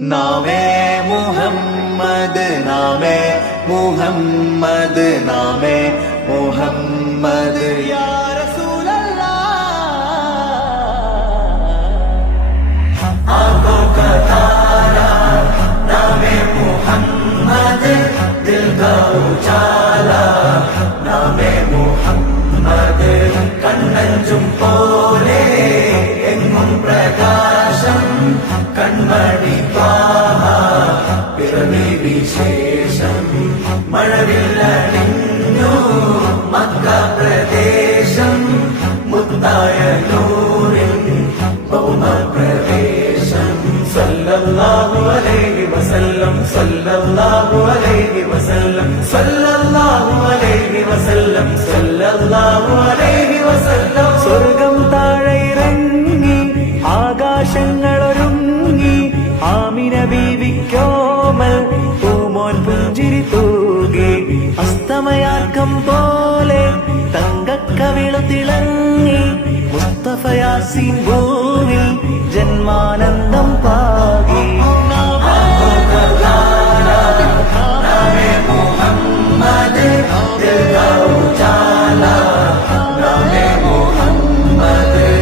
നാമേ മുഹമ്മദ് നാമേ മുഹമ്മദ് നാമേ മുഹമ്മദ് യാ റസൂലല്ലാഹ് आंखों का तारा नामे मुहम्मद दिल का उजाला नामे मुहम्मद കണ്ണഞ്ചും പോലെ എങ്ങും പ്രകാശം കൺമണി ത്വാഹ പിറവി വിശേഷം മഴവില്ലണിഞ്ഞു മക്ക പ്രദേശം മുത്തായ നൂറിൻ ഭൗമപ്രദേശം സല്ലല്ലാഹു അലൈഹി വസല്ലം സല്ലല്ലാഹു അലൈഹി വസല്ലം സല്ലല്ലാഹു അലൈഹി വസല്ലം സല്ലല്ലാഹു അലൈഹി വസല്ലം സ്വർഗം താഴെ ഇറങ്ങി ആകാശങ്ങളൊരുങ്ങി ആമിന ബീവിക്കോമൽ പൂമോൻ പുഞ്ചിരി തൂകി അസ്തമയാക്കം പോലെ തങ്കക്കവിളു തിളങ്ങി മുസ്തഫ യാസീൻ ഭൂവിൽ